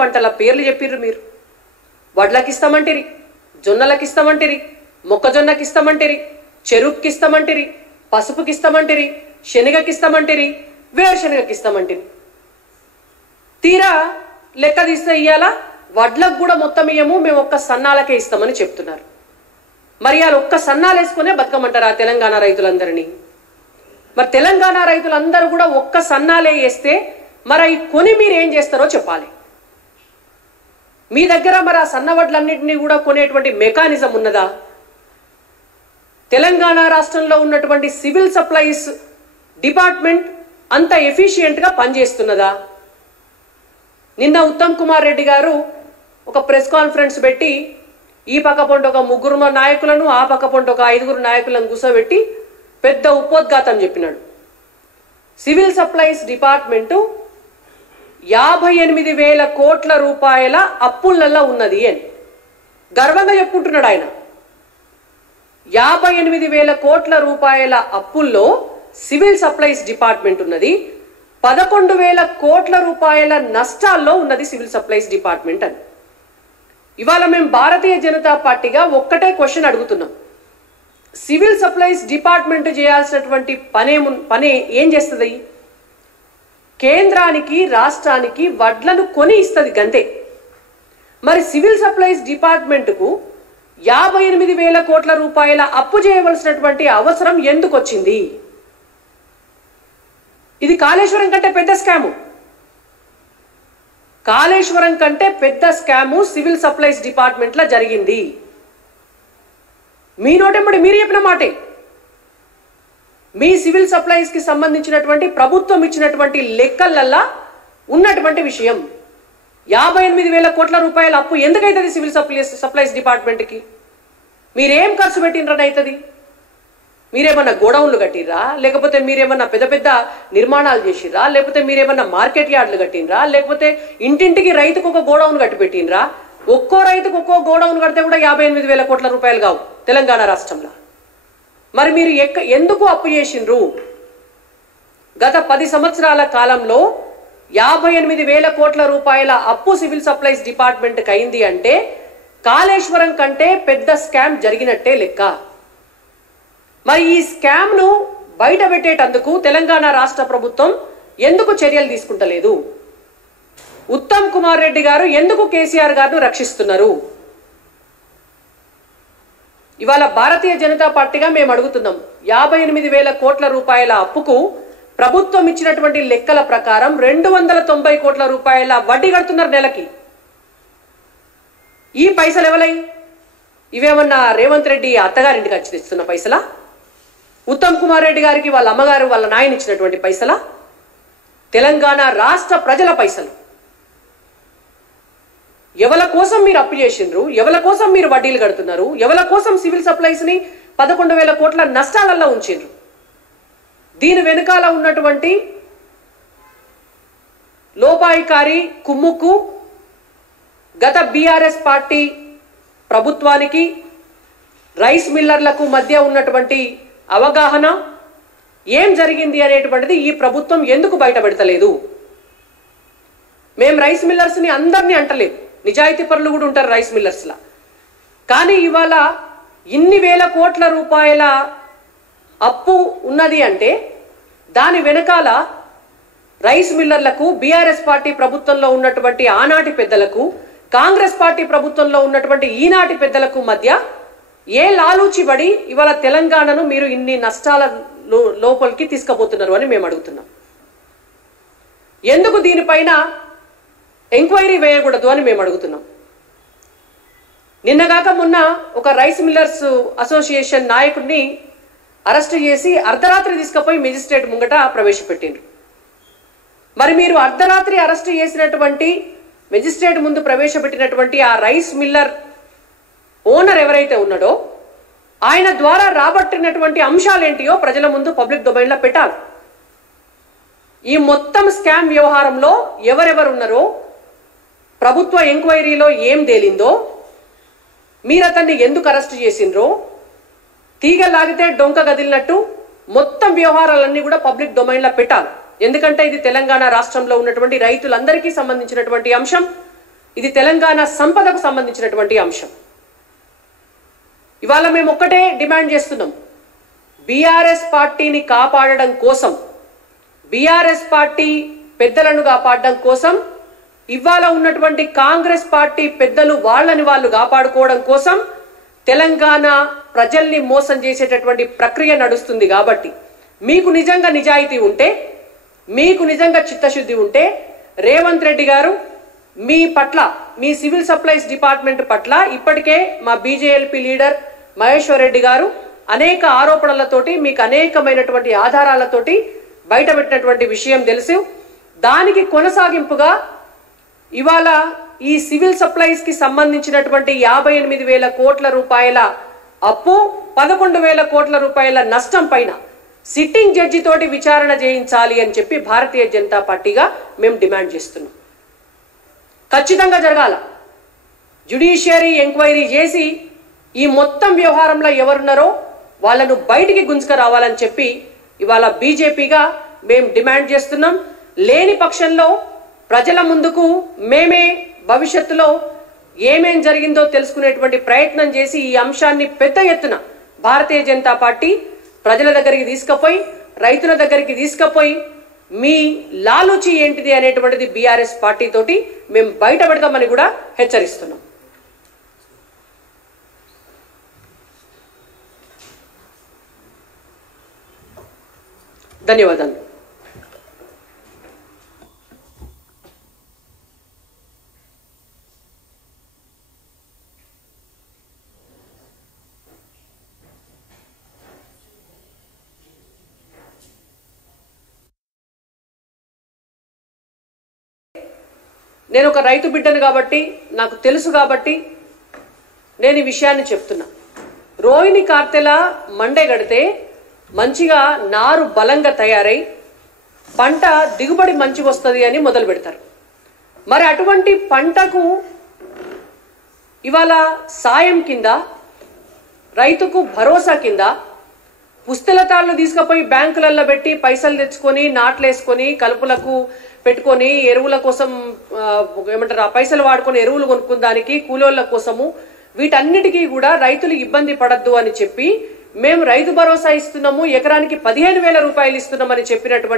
పంటల పేర్లు చెప్పిర్రు మీరు. వడ్లకి ఇస్తామంటిరి, జొన్నలకి ఇస్తామంటిరి, మొక్కజొన్నకి ఇస్తామంటిరి, చెరుకుకి ఇస్తామంటిరి, పసుపుకి ఇస్తామంటిరి, శనగకి ఇస్తామంటిరి, వేరుశనగకి ఇస్తామంటిరి. తీరా లెక్క తీస్తే ఇయ్యాల వడ్లకు కూడా మొత్తం ఇయ్యము, మేము ఒక్క సన్నాలకే ఇస్తామని చెప్తున్నారు. మరి వాళ్ళు ఒక్క సన్నాలు వేసుకునే బతకమంటారా తెలంగాణ రైతులందరినీ? మరి తెలంగాణ రైతులందరూ కూడా ఒక్క సన్నాలే వేస్తే మరి అవి కొని మీరు ఏం చేస్తారో చెప్పాలి. మీ దగ్గర మరి ఆ సన్న వడ్లన్నింటినీ కూడా కొనేటువంటి మెకానిజం ఉన్నదా? తెలంగాణ రాష్ట్రంలో ఉన్నటువంటి సివిల్ సప్లైస్ డిపార్ట్మెంట్ అంత ఎఫిషియెంట్గా పనిచేస్తున్నదా? నిన్న ఉత్తమ్ కుమార్ రెడ్డి గారు ఒక ప్రెస్ కాన్ఫరెన్స్ పెట్టి ఈ పక్క పొంట ఒక 3 నాయకులను, ఆ పక్క పొంట ఒక 5 నాయకులను కూర్చోబెట్టి పెద్ద ఉపోద్ఘాతం చెప్పినాడు. సివిల్ సప్లైస్ డిపార్ట్మెంటు 58,000 కోట్ల రూపాయల అప్పులలో ఉన్నది అని గర్వంగా చెప్పుకుంటున్నాడు ఆయన. 58,000 కోట్ల రూపాయల అప్పుల్లో సివిల్ సప్లైస్ డిపార్ట్మెంట్ ఉన్నది. 11,000 కోట్ల రూపాయల నష్టాల్లో ఉన్నది సివిల్ సప్లైస్ డిపార్ట్మెంట్ అని. ఇవాళ మేము భారతీయ జనతా పార్టీగా ఒక్కటే క్వశ్చన్ అడుగుతున్నాం. సివిల్ సప్లైస్ డిపార్ట్మెంట్ చేయాల్సినటువంటి పని ఏం చేస్తుంది? కేంద్రానికి రాష్ట్రానికి వడ్లను కొని ఇస్తుంది గంతే. మరి సివిల్ సప్లైస్ డిపార్ట్మెంట్కు 58,000 కోట్ల రూపాయల అప్పు చేయవలసినటువంటి అవసరం ఎందుకు వచ్చింది? ఇది కాళేశ్వరం కంటే పెద్ద స్కాము. కాళేశ్వరం కంటే పెద్ద స్కాము సివిల్ సప్లైస్ డిపార్ట్మెంట్లో జరిగింది. మీ నోటెంబడి మీరు చెప్పిన మాటే. మీ సివిల్ సప్లైస్ కి సంబంధించినటువంటి ప్రభుత్వం ఇచ్చినటువంటి లెక్కలల్లా ఉన్నటువంటి విషయం 58,000 కోట్ల రూపాయల అప్పు ఎందుకైతుంది సివిల్ సప్లైస్ డిపార్ట్మెంట్కి? మీరేం ఖర్చు పెట్టినరని అవుతుంది? మీరేమన్నా గోడౌన్లు కట్టిర్రా? లేకపోతే మీరేమన్నా పెద్ద పెద్ద నిర్మాణాలు చేసిర్రా? లేకపోతే మీరేమన్నా మార్కెట్ యార్డ్లు కట్టినరా? లేకపోతే ఇంటింటికి రైతుకు ఒక గోడౌన్ కట్టి పెట్టినరా? ఒక్కో రైతుకు ఒక్కో గోడౌన్ కడితే కూడా 58,000 కోట్ల రూపాయలు కావు తెలంగాణ రాష్ట్రంలో. మరి మీరు ఎందుకు అప్పు చేసిండ్రు? గత 10 సంవత్సరాల కాలంలో 58,000 కోట్ల రూపాయల అప్పు సివిల్ సప్లైస్ డిపార్ట్మెంట్కి అయింది అంటే కాళేశ్వరం కంటే పెద్ద స్కామ్ జరిగినట్టే లెక్క. మరి ఈ స్కామ్ను బయట పెట్టేటందుకు తెలంగాణ రాష్ట్ర ప్రభుత్వం ఎందుకు చర్యలు తీసుకుంటలేదు? ఉత్తమ్ కుమార్ రెడ్డి గారు ఎందుకు కేసీఆర్ గారిని రక్షిస్తున్నారు? ఇవాళ భారతీయ జనతా పార్టీగా మేము అడుగుతున్నాం. 58,000 కోట్ల రూపాయల అప్పుకు ప్రభుత్వం ఇచ్చినటువంటి లెక్కల ప్రకారం 290 కోట్ల రూపాయల వడ్డీ కడుతున్నారు నెలకి. ఈ పైసలు ఎవలై? ఇవేమన్నా రేవంత్ రెడ్డి అత్తగారింటికి వచ్చి తెస్తున్న పైసలా? ఉత్తమ్ కుమార్ రెడ్డి గారికి వాళ్ళ అమ్మగారు వాళ్ళ నాయన ఇచ్చినటువంటి పైసలా? తెలంగాణ రాష్ట్ర ప్రజల పైసలు. ఎవల కోసం మీరు అప్పు చేసిండ్రు? ఎవల కోసం మీరు వడ్డీలు కడుతున్నారు? ఎవల కోసం సివిల్ సప్లైస్ ని 11,000 కోట్ల నష్టాలలో ఉంచిండ్రు? దీని వెనుకాల ఉన్నటువంటి లోపాయికారి కుమ్ముకు గత బీఆర్ఎస్ పార్టీ ప్రభుత్వానికి రైస్ మిల్లర్లకు మధ్య ఉన్నటువంటి అవగాహన ఏం జరిగింది అనేటువంటిది ఈ ప్రభుత్వం ఎందుకు బయటపెడతలేదు? మేము రైస్ మిల్లర్స్ ని అందరినీ అంటలేదు, నిజాయితీ పరులు కూడా ఉంటారు రైస్ మిల్లర్స్లా. కానీ ఇవాళ ఇన్ని వేల కోట్ల రూపాయల అప్పు ఉన్నది అంటే దాని వెనకాల రైస్ మిల్లర్లకు, బీఆర్ఎస్ పార్టీ ప్రభుత్వంలో ఉన్నటువంటి ఆనాటి పెద్దలకు, కాంగ్రెస్ పార్టీ ప్రభుత్వంలో ఉన్నటువంటి ఈనాటి పెద్దలకు మధ్య ఏ లాలూచిబడి ఇవాళ తెలంగాణను మీరు ఇన్ని నష్టాల లోపలికి తీసుకుపోతున్నారు అని మేము అడుగుతున్నాం. ఎందుకు దీనిపైన ఎంక్వైరీ వేయకూడదు అని మేము అడుగుతున్నాం. నిన్నగాక మొన్న ఒక రైస్ మిల్లర్స్ అసోసియేషన్ నాయకుడిని అరెస్టు చేసి అర్ధరాత్రి తీసుకుపోయి మెజిస్ట్రేట్ ముంగట ప్రవేశపెట్టిండ్రు. మరి మీరు అర్ధరాత్రి అరెస్టు చేసినటువంటి, మెజిస్ట్రేట్ ముందు ప్రవేశపెట్టినటువంటి ఆ రైస్ మిల్లర్ ఓనర్ ఎవరైతే ఉన్నాడో ఆయన ద్వారా రాబట్టినటువంటి అంశాలేంటియో ప్రజల ముందు పబ్లిక్ డొమైన్లో పెట్టాలి. ఈ మొత్తం స్కామ్ వ్యవహారంలో ఎవరెవరు ఉన్నారో, ప్రభుత్వ ఎంక్వైరీలో ఏం తేలిందో, మీరు అతన్ని ఎందుకు అరెస్ట్ చేసిండ్రో, తీగలాగితే డొంక గదిలినట్టు మొత్తం వ్యవహారాలన్నీ కూడా పబ్లిక్ డొమైన్లో పెట్టాలి. ఎందుకంటే ఇది తెలంగాణ రాష్ట్రంలో ఉన్నటువంటి రైతులందరికీ సంబంధించినటువంటి అంశం. ఇది తెలంగాణ సంపదకు సంబంధించినటువంటి అంశం. ఇవాళ మేము ఒక్కటే డిమాండ్ చేస్తున్నాం, బీఆర్ఎస్ పార్టీని కాపాడడం కోసం, బీఆర్ఎస్ పార్టీ పెద్దలను కాపాడడం కోసం, ఇవాళ ఉన్నటువంటి కాంగ్రెస్ పార్టీ పెద్దలు వాళ్ళని వాళ్ళు కాపాడుకోవడం కోసం తెలంగాణ ప్రజల్ని మోసం చేసేటటువంటి ప్రక్రియ నడుస్తుంది. కాబట్టి మీకు నిజంగా నిజాయితీ ఉంటే, మీకు నిజంగా చిత్తశుద్ధి ఉంటే రేవంత్ రెడ్డి గారు మీ పట్ల, మీ సివిల్ సప్లైస్ డిపార్ట్మెంట్ పట్ల ఇప్పటికే మా బీజేఎల్పీ లీడర్ మహేశ్వర్ రెడ్డి గారు అనేక ఆరోపణలతోటి, మీకు అనేకమైనటువంటి ఆధారాలతోటి బయటపెట్టినటువంటి విషయం తెలుసు. దానికి కొనసాగింపుగా ఇవాళ ఈ సివిల్ సప్లైస్ కి సంబంధించినటువంటి 58,000 కోట్ల రూపాయల అప్పు, 11,000 కోట్ల రూపాయల నష్టం పైన సిట్టింగ్ జడ్జి తోటి విచారణ చేయించాలి అని చెప్పి భారతీయ జనతా పార్టీగా మేము డిమాండ్ చేస్తున్నాం. ఖచ్చితంగా జరగాల. జ్యుడిషియరీ ఎంక్వైరీ చేసి ఈ మొత్తం వ్యవహారంలో ఎవరున్నారో వాళ్ళను బయటికి గుంజుకురావాలని చెప్పి ఇవాళ బీజేపీగా మేము డిమాండ్ చేస్తున్నాం. లేని పక్షంలో ప్రజల ముందుకు మేమే భవిష్యత్తులో ఏమేం జరిగిందో తెలుసుకునేటువంటి ప్రయత్నం చేసి ఈ అంశాన్ని పెద్ద ఎత్తున భారతీయ జనతా పార్టీ ప్రజల దగ్గరికి తీసుకుపోయి, రైతుల దగ్గరికి తీసుకుపోయి మీ లాలూచి ఏంటిది అనేటువంటిది బీఆర్ఎస్ పార్టీ తోటి మేము బయట పెడతామని కూడా హెచ్చరిస్తున్నాం. ధన్యవాదాలు. నేను ఒక రైతు బిడ్డను కాబట్టి, నాకు తెలుసు కాబట్టి నేను ఈ విషయాన్ని చెప్తున్నా. రోహిణి కార్తెల మండే గడితే మంచిగా నారు బలంగా తయారై పంట దిగుబడి మంచి వస్తుంది అని మొదలు పెడతారు. మరి అటువంటి పంటకు ఇవాళ సాయం కింద, రైతుకు భరోసా కింద పుస్తెలతాళ్ళు తీసుకుపోయి బ్యాంకులలో పెట్టి పైసలు తెచ్చుకొని, నాట్లేసుకొని, కలుపులకు పెట్టుకొని, ఎరువుల కోసం ఏమంటారు ఆ పైసలు వాడుకొని ఎరువులు కొనుక్కుందానికి, కూలోళ్ళ కోసము, వీటన్నిటికీ కూడా రైతులు ఇబ్బంది పడద్దు అని చెప్పి మేము రైతు భరోసా ఇస్తున్నాము, ఎకరానికి 15,000 రూపాయలు ఇస్తున్నామని చెప్పినటువంటి